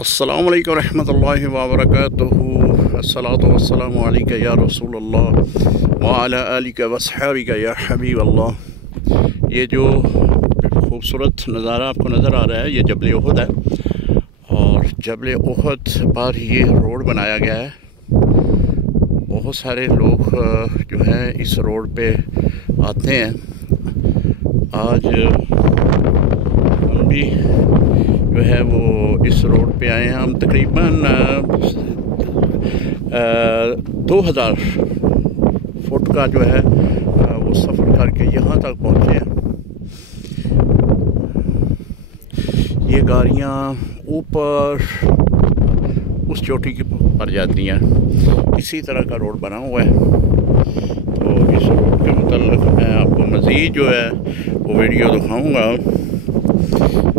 अस्सलामु अलैकुम रहमतुल्लाहि व बरकातुहू। अस्सलातु वस्सलामु अलैका या रसूलल्लाह व अला आलिका व अस्हाबिका या हबीबल्लाह। ये जो खूबसूरत नज़ारा आपको नज़र आ रहा है ये जबल उहद है और जबल उहद पर ये रोड बनाया गया है। बहुत सारे लोग जो है इस रोड पे आते हैं। आज हम भी जो है वो इस रोड पे आए हैं। हम तकरीबन 2000 फुट का जो है वो सफ़र करके यहाँ तक पहुँचे हैं। ये गाड़ियाँ ऊपर उस चोटी के पर जाती हैं। इसी तरह का रोड बना हुआ है। तो इस रोड के मतलब मैं आपको मज़ीद जो है वो वीडियो दिखाऊंगा।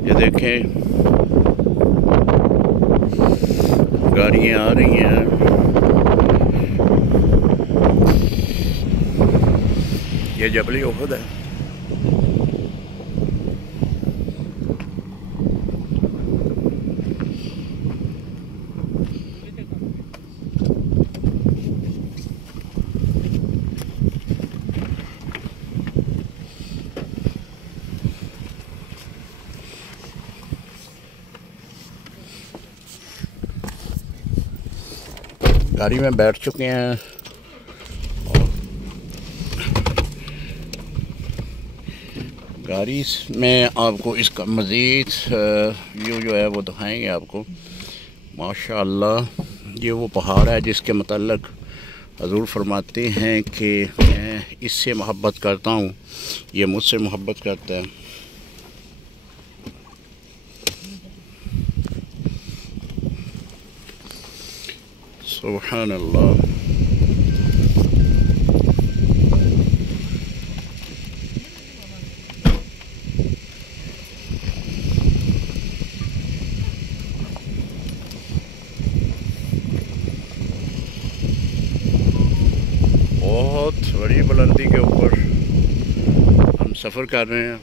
ये देखें गाड़ियाँ आ रही हैं। ये जबल उहद है। गाड़ी में बैठ चुके हैं और गाड़ी में आपको इसका मज़ीद व्यू जो है वो दिखाएंगे आपको। माशाअल्लाह ये वो पहाड़ है जिसके मतलब हजूर फरमाते हैं कि मैं इससे मोहब्बत करता हूँ, ये मुझसे मोहब्बत करता है। सुभान अल्लाह। बहुत बड़ी बुलंदी के ऊपर हम सफ़र कर रहे हैं।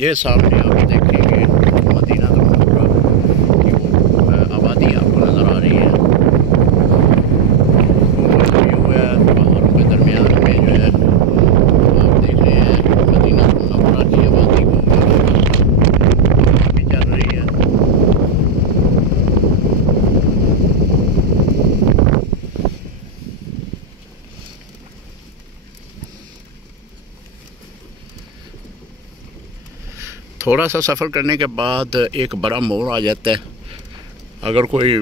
ये सामने आप देखेंगे मदीना मुनव्वरा की वो आबादी आपको नज़र आ रही है। पहाड़ों के दरमियान में जो है आप देख रहे हैं मदीना मुनव्वरा की आबादी को भी चल रही है। थोड़ा सा सफ़र करने के बाद एक बड़ा मोड़ आ जाता है। अगर कोई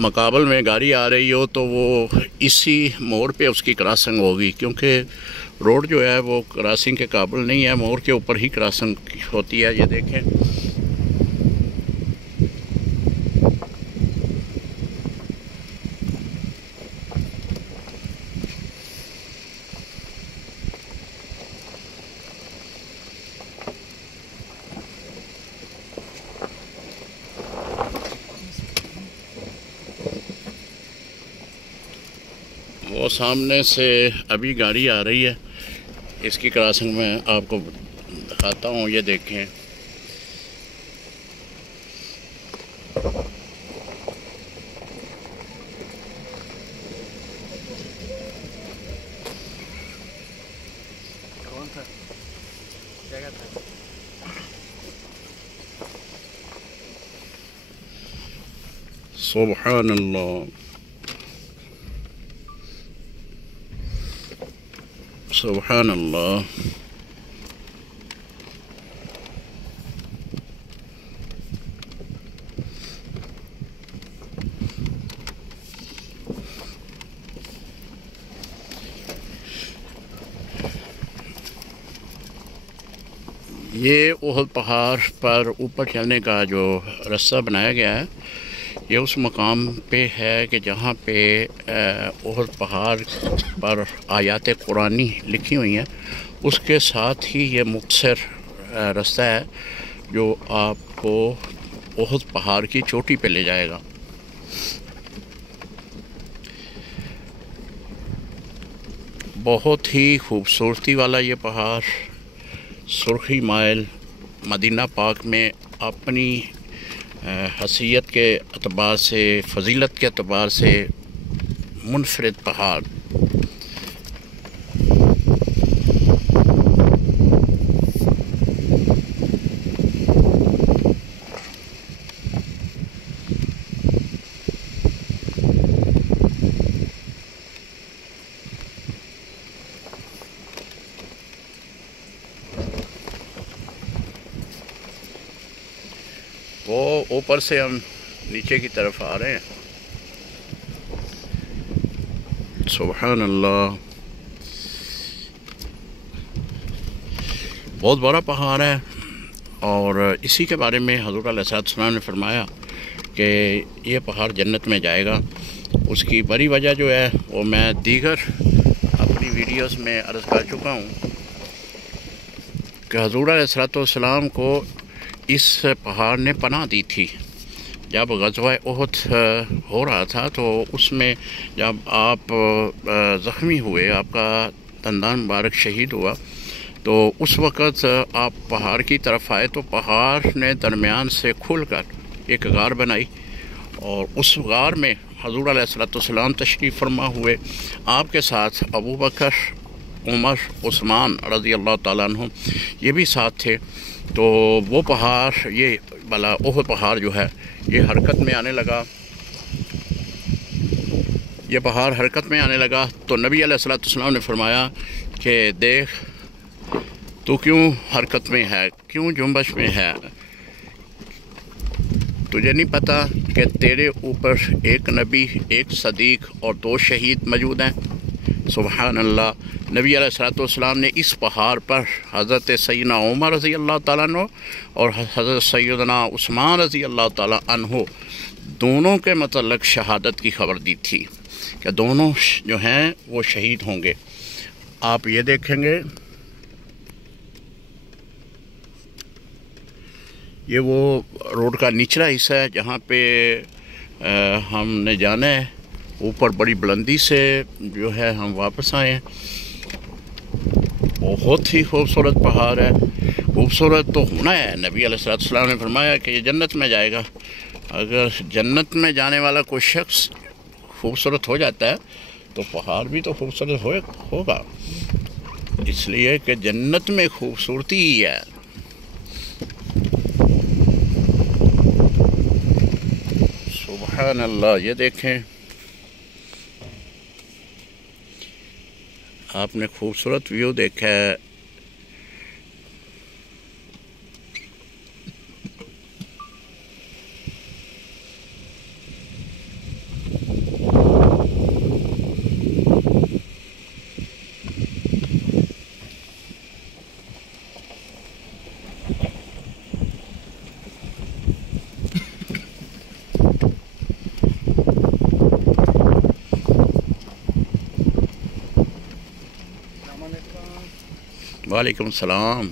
मुकाबल में गाड़ी आ रही हो तो वो इसी मोड़ पे उसकी क्रॉसिंग होगी, क्योंकि रोड जो है वो क्रॉसिंग के काबिल नहीं है। मोड़ के ऊपर ही क्रॉसिंग होती है। ये देखें वो सामने से अभी गाड़ी आ रही है। इसकी क्रॉसिंग में आपको दिखाता हूँ। ये देखें कौन था जगह था। सुभान अल्लाह। सुभान अल्लाह। ये ओहद पहाड़ पर ऊपर चलने का जो रास्ता बनाया गया है, ये उस मकाम पे है कि जहाँ पे ओहद पहाड़ पर आयात कुरानी लिखी हुई हैं। उसके साथ ही ये मुख्तसर रास्ता है जो आपको ओहद पहाड़ की चोटी पे ले जाएगा। बहुत ही खूबसूरती वाला ये पहाड़ सुर्खी माइल मदीना पाक में अपनी हसीयत के अतबार से, फ़जीलत के अतबार से मुनफरिद पहाड़। वो ऊपर से हम नीचे की तरफ आ रहे हैं। सुभान अल्लाह, बहुत बड़ा पहाड़ है। और इसी के बारे में हज़रत अलैहिस्सलाम ने फरमाया कि ये पहाड़ जन्नत में जाएगा। उसकी बड़ी वजह जो है वो मैं दीगर अपनी वीडियोस में अर्ज़ कर चुका हूँ कि हज़रत अलैहिस्सलाम को इस पहाड़ ने पनाह दी थी। जब ग़ज़वा उहद हो रहा था तो उसमें जब आप ज़ख्मी हुए, आपका दंदान मुबारक शहीद हुआ, तो उस वक़्त आप पहाड़ की तरफ आए तो पहाड़ ने दरमियान से खुलकर एक गार बनाई और उस गार में हज़रत अलैहिस्सलाम तशरीफ़ फरमा हुए। आपके साथ अबू बकर, उमर, उस्मान रज़ी अल्लाह ताला अन्हुम ये भी साथ थे। तो वो पहाड़, ये वाला ओहद पहाड़ जो है, ये हरकत में आने लगा। ये पहाड़ हरकत में आने लगा तो नबी अलैहिस्सलाम ने फरमाया कि देख, तू क्यों हरकत में है, क्यों जुम्बश में है? तुझे नहीं पता कि तेरे ऊपर एक नबी, एक सदीक और 2 शहीद मौजूद हैं? सुभान अल्लाह। नबी अलैहिस्सलाम ने इस पहाड़ पर हज़रत सैयदना उमर रज़ी अल्लाह ताला अन्हु और हज़रत सैयदना उस्मान रज़ी अल्लाह ताला अन्हु दोनों के मतलब शहादत की खबर दी थी कि दोनों जो हैं वो शहीद होंगे। आप ये देखेंगे, ये वो रोड का निचला हिस्सा है जहाँ पे हमने जाना है। ऊपर बड़ी बुलंदी से जो है हम वापस आए हैं। बहुत ही खूबसूरत पहाड़ है। खूबसूरत तो होना है। नबी अलैहिस्सलाम ने फरमाया कि ये जन्नत में जाएगा। अगर जन्नत में जाने वाला कोई शख्स खूबसूरत हो जाता है तो पहाड़ भी तो खूबसूरत होगा, इसलिए कि जन्नत में खूबसूरती ही है। सुभान अल्लाह। ये देखें, आपने खूबसूरत व्यू देखा है। वालेकुम सलाम।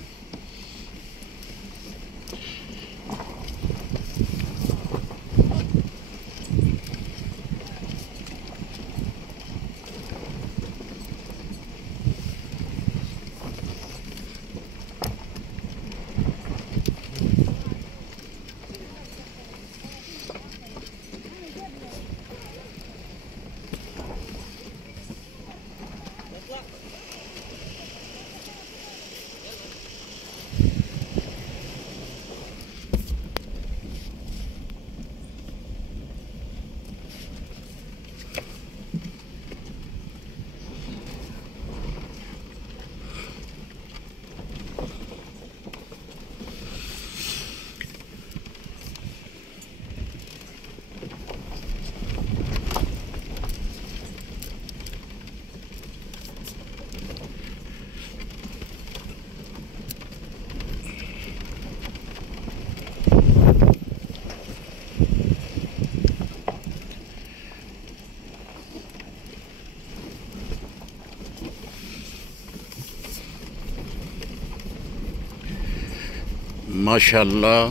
माशाअल्लाह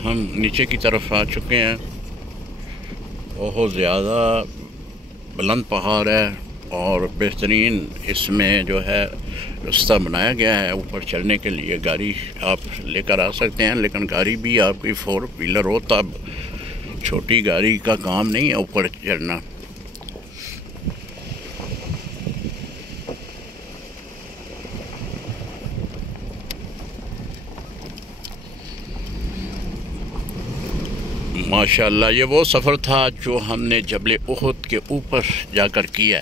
हम नीचे की तरफ आ चुके हैं। बहुत ज़्यादा बुलंद पहाड़ है और बेहतरीन इसमें जो है रास्ता बनाया गया है। ऊपर चढ़ने के लिए गाड़ी आप लेकर आ सकते हैं, लेकिन गाड़ी भी आपकी 4 व्हीलर हो, तब छोटी गाड़ी का काम नहीं है ऊपर चढ़ना। माशाअल्लाह ये वो सफ़र था जो हमने जबल उहद के ऊपर जाकर किया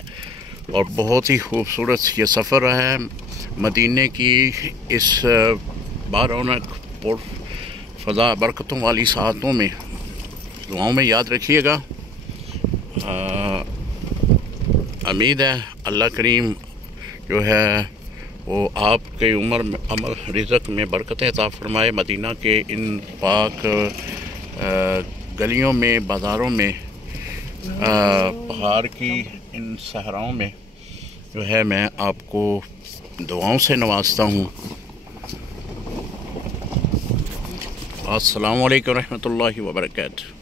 और बहुत ही खूबसूरत ये सफ़र रहा है। मदीने की इस बारौनक फ़ज़ा बरकतों वाली सातों में दुआओं में याद रखिएगा। उम्मीद है अल्लाह करीम जो है वो आपके उम्र में अमल रिज़्क़ में बरकतें अता फरमाए। मदीना के इन पाक गलियों में, बाज़ारों में, पहाड़ की इन सहराओं में जो है मैं आपको दुआओं से नवाजता हूँ। अस्सलामु अलैकुम रहमतुल्लाहि व बरकातहू।